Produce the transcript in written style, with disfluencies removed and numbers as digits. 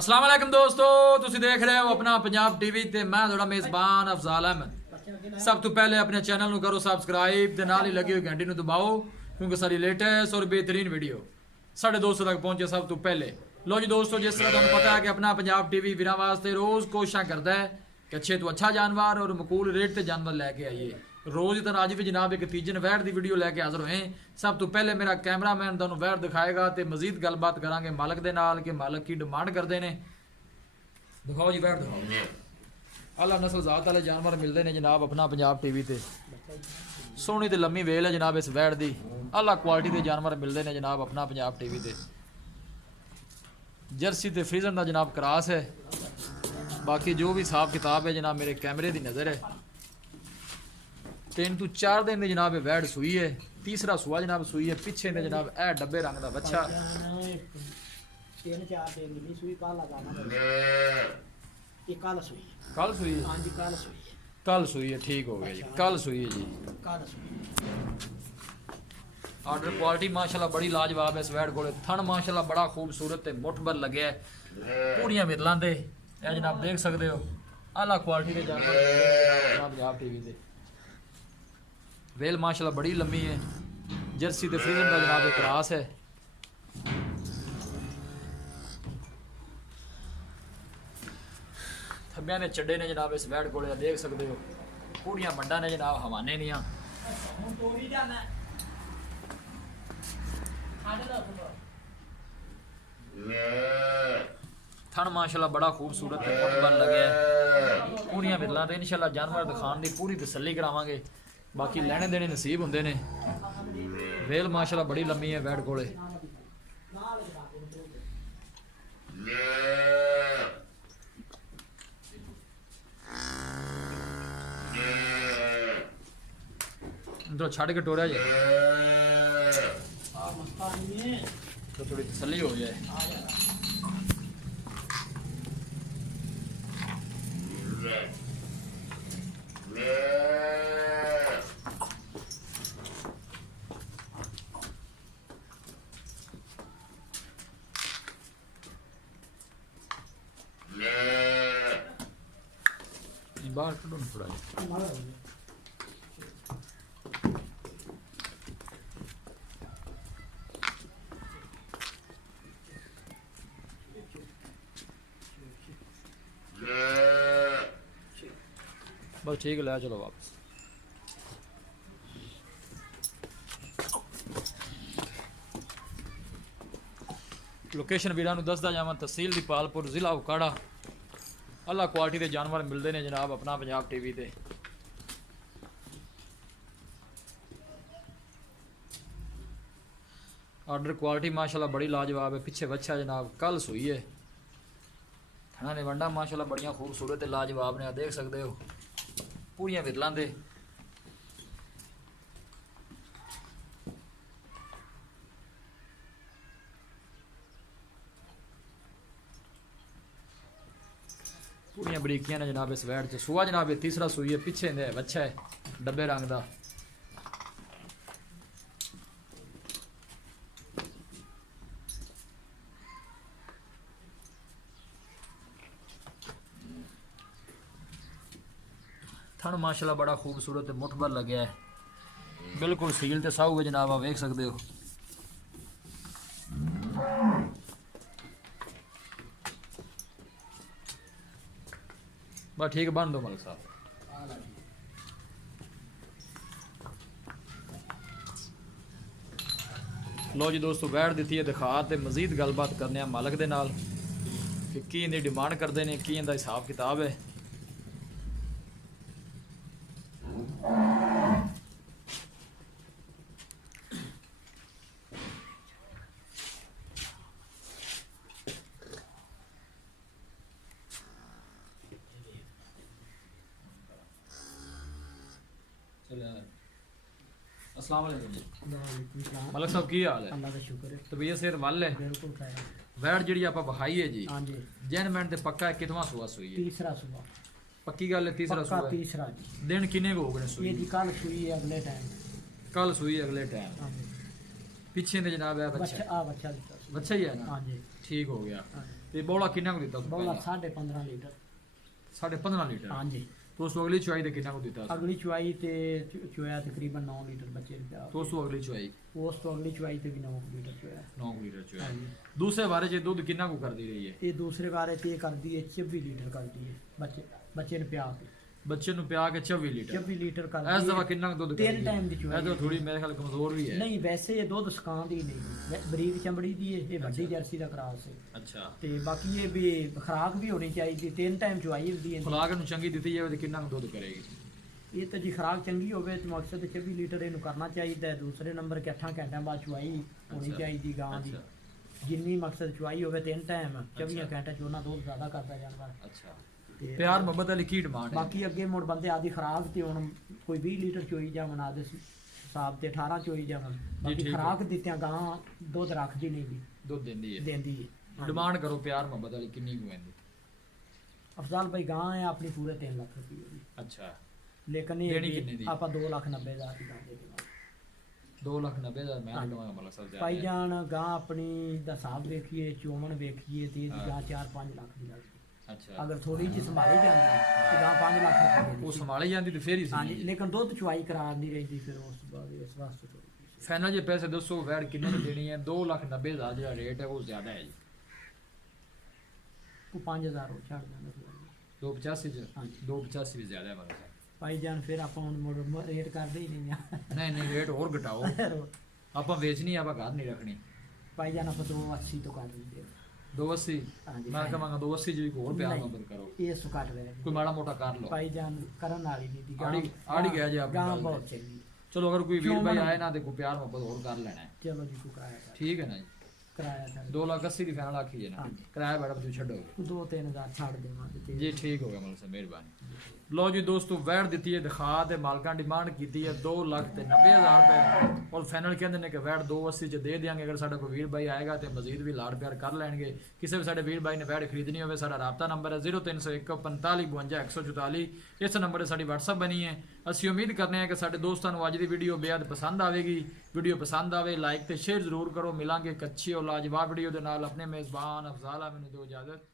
अस्सलाम वालेकुम दोस्तों, ਤੁਸੀਂ ਦੇਖ ਰਹੇ ਹੋ ਆਪਣਾ ਪੰਜਾਬ ਟੀਵੀ ਤੇ ਮੈਂ ਤੁਹਾਡਾ ਮੇਜ਼ਬਾਨ ਅਫਜ਼ਾਲ ਅਹਿਮਦ। ਸਭ ਤੋਂ ਪਹਿਲੇ ਆਪਣੇ ਚੈਨਲ ਨੂੰ ਕਰੋ ਸਬਸਕ੍ਰਾਈਬ ਤੇ ਨਾਲ ਹੀ ਲੱਗੀ ਹੋਈ ਘੰਟੀ ਨੂੰ ਦਬਾਓ ਕਿਉਂਕਿ ਸਾਡੀ ਲੇਟੈਸਟ ਔਰ ਬਿਹਤਰੀਨ ਵੀਡੀਓ ਸਾਡੇ ਦੋਸਤਾਂ ਤੱਕ ਪਹੁੰਚੇ ਸਭ ਤੋਂ ਪਹਿਲੇ। ਲੋ ਜੀ ਦੋਸਤੋ, ਜਿਸ ਤਰ੍ਹਾਂ ਤੁਹਾਨੂੰ ਪਤਾ ਹੈ ਕਿ ਆਪਣਾ ਪੰਜਾਬ ਟੀਵੀ ਵੀਰਾਂ ਵਾਸਤੇ ਰੋਜ਼ ਕੋਸ਼ਿਸ਼ਾਂ ਕਰਦਾ ਹੈ ਕਿ ਅੱਛੇ ਤੋਂ ਅੱਛਾ ਜਾਨਵਰ ਔਰ ਮਕੂਲ ਰੇਟ ਤੇ ਜਾਨਵਰ ਲੈ ਕੇ ਆਈਏ। रोज़ ही तरह अज भी जनाब एक तीजन वैट की वीडियो लैके हाजिर होए। सब तो पहले मेरा कैमरामैन तुहानू वैट दिखाएगा तो मजीद गलबात करांगे मालक दे नाल कि मालक की डिमांड करते हैं। दिखाओ जी वैट दिखाओ। आला नस्ल जात वाले जानवर मिलते हैं जनाब अपना पंजाब टीवी ते। सोहनी तो लम्मी वेल है जनाब इस वैट की। आला क्वालिटी के जानवर मिलते हैं जनाब अपना पंजाब टीवी ते। जर्सी ते फ्रीजन का जनाब क्रॉस है। बाकी जो भी हिसाब किताब है जनाब मेरे कैमरे की नज़र है। 3 ਤੋਂ 4 दिन जनाब वैड सुई है। तीसरा सुआ जनाब सुई है। पिछे ने जनाब ए डब्बे रंग का बच्चा 3-4 दिन की सुई कल लगाना ये कल सुई हां जी कल सुई है। ठीक हो गया जी, कल सुई है जी। कल सुई आर्डर क्वालिटी माशाल्लाह बड़ी लाजवाब है। इस वैड कोले थन माशाल्लाह बड़ा खूबसूरत ते मुठबर लगे है। पूरियां मिरलां दे ए जनाब देख सकते हो। आला क्वालिटी के जानवर जनाब पंजाब टीवी ते। वेल माशाल्लाह बड़ी लंबी है। जर्सी ते फ्रीजन का जनाब एक क्रॉस है। थब्बियां ने चड्डे ने जनाब इस वैड कोले देख सकते हो। पूरियां मंडा ने जनाब हवाने नियां। थन माशाल्लाह बड़ा खूबसूरत है, मुठबर लगे है। पूरियां मिरलां ते इंशाल्लाह जानवर दिखाने की पूरी तसल्ली करावांगे। बाकी लैने देने नसीब होंदे ने। वेल माशाल्लाह बड़ी लम्मी है वैड कोले। इधर छड़ के टोरा जाए तो थोड़ी तसल्ली हो जाए। बाहर करो ना थोड़ा। बस ठीक है, ले चलो वापस। लोकेशन वीरां नूं दसदा जावां तहसील दीपालपुर जिला उकाड़ा। अल्लाह क्वालिटी के जानवर मिलते हैं जनाब अपना पंजाब टीवी ते। आर्डर क्वालिटी माशाल्लाह बड़ी लाजवाब है। पिछे बच्चा जनाब कल सुई है। थना ने वंडा माशाल्लाह बड़ियां खूबसूरत लाजवाब ने, देख सकते हो। पूरियां विरलां दे। पूरियां बरीकियां ने जनाब इस वैड च। सुआ जनाब ये तीसरा सुई है। पिछे ने बच्चा है डब्बे रंग का। थन माशाल्लाह बड़ा खूबसूरत मुठबर लगे है। बिल्कुल सील ते साऊ है जनाब, आप देख सकते हो। बस ठीक बन दो मलिक साहब। लो जी दोस्तों, वैट दी है दिखा ते मजीद गलबात करने मालक दे नाल कि की इनकी डिमांड करते हैं, की इनका हिसाब किताब है। अस्सलाम वालेकुम जी। मलिक साहब की हाल है? अल्लाह का शुक्र है। तबीयत सेहत वल है? बिल्कुल खैर। वैट जी आप बहाई है जी। हां जी। जैनमैन ते पक्का है कितवा सुआ सुई है? तीसरा सुआ। पक्की गल है तीसरा सुआ है? तीसरा जी। दिन किन्ने को हो गए सुई? ये जी कल सुई है अगले टाइम। कल सुई अगले टाइम। हां जी। पीछे ने जनाब है बच्चा। बच्चा बच्चा बच्चा ही है ना? हां जी। ठीक हो गया। ਤੇ ਬੋਲਾ ਕਿੰਨਾ ਕੁ ਦਿੱਤਾ ਬੋਲਾ 15.5 ਲੀਟਰ 15.5 ਲੀਟਰ। ਹਾਂਜੀ। तो उस अगली चुआई ते कितना को दिता? अगली चुआई ते चुआया तकरीबन 9 लीटर बच्चे ने पिया। तो उस अगली चुआई उस तो अगली चुआई ते भी 9 लीटर चुआया। 9 लीटर चुआया। हाँ जी। दूसरे बारे च दूध कितना को कर दी रही है? ये दूसरे बारे ते कर दी है 24 लीटर कर दी है बच्चे ने पिया के। बच्चे नु पिया के 24 लीटर। 24 लीटर कर ऐस दी दफा कितना दूध कर 3 टाइम दी चुआई। ऐ तो थोड़ी मेरे ख्याल कमजोर भी है। नहीं वैसे ये दूध सकां दी नहीं बरीक चमड़ी दी है, ये बड़ी जर्सी दा क्रॉस है। अच्छा। ते बाकी ये भी खुराक भी होनी चाहिए 3 टाइम चुआई दी है। खुराक नु चंगी दी जावे ते कितना दूध करेगी? ये तो जी खुराक चंगी होवे तो मकसद 24 लीटर इनू करना चाहिए। दूसरे नंबर के 8 घंटे बाद चुआई होनी चाहिए गां दी। जिन्नी मकसद चुआई होवे 3 टाइम 24 घंटे च उन्ना दूध ज्यादा करता जांदा। अच्छा। प्यार मोहब्बत वाली की डिमांड है? बाकी अगे मुड़ बंदे आदि खुराक ते हुन कोई 20 लीटर चोई जावन आदे हिसाब ते 18 चोई जावन। बाकी खुराक दित्तियां गां दूध रखदी नहीं दी दूध देंदी है। देंदी है। डिमांड करो प्यार मोहब्बत वाली कितनी को वेंदी? अफजाल भाई गां है अपनी पूरे 3 लाख रुपए दी। अच्छा। लेकिन ये आपा 2,90,000 दी गां दे देवां। 2,90,000 मैं लवांगा मतलब सब ज्यादा। भाई जान गां अपनी दा हिसाब देखिए चोमन देखिए ते गां 4-5 लाख दी लगदी। अच्छा। अगर थोड़ी जी संभाली जाती तो गां 5 लाख रुपए वो संभाली जाती तो फिर ही हाँ सही। लेकिन दुध चुआई करा नहीं रही फिर उस इस वास्ते थोड़ी फाइनल जे पैसे दसो वैट कितने की देनी है? 2,90,000 जो रेट है वो ज्यादा है जी। वो 5,000 हो छड़ जाना 285 च? हाँ। 285 भी ज्यादा है मतलब। भाई जान फिर आप रेट करते ही नहीं नहीं रेट और घटाओ। आप बेचनी आप घर नहीं रखनी। भाई जान आप 280 तो कर दीजिए। 280 हाँ जी। मैं कहूँगा 280 जी को और प्यार मोहब्बत करो। ये सु काट रहे कोई माड़ा मोटा कर लो। भाई जान करन वाली नहीं थी आड़ी गया जी आप गांव बहुत चाहिए। चलो अगर कोई वीर भाई आए ना तो कोई प्यार मोहब्बत और कर लेना है। चलो जी को कराया ठीक है ना जी। कराया था 2,80,000 की फाइनल आखी है ना। किराया बैठा तू छड़ो 2-3 हज़ार छाड़ देवांगे जी। ठीक हो गया मतलब से मेहरबानी। लो जी दोस्तों वैट दी है दिखा ते मालकां डिमांड की है 2,90,000 रुपए और फाइनल कहते हैं कि वैट 280 च दे देंगे। अगर साडा कोई वीर भाई आएगा तो मजीद भी लाड़ प्यार कर लेंगे। किसी भी साडे वीर भाई ने वैट खरीदनी हो साडा राबता नंबर है 0301 45 52 144। इस नंबर से साडी व्हाट्सअप बनी है। असी उम्मीद करने हैं कि साडे दोस्तों को अज की वीडियो बेहद पसंद आएगी। वीडियो पसंद आए लाइक तो शेयर जरूर करो। मिलांगे एक अच्छी और लाजवाब वीडियो के नाल। अपने मेज़बान अफजाल अहमद दो इजाजत।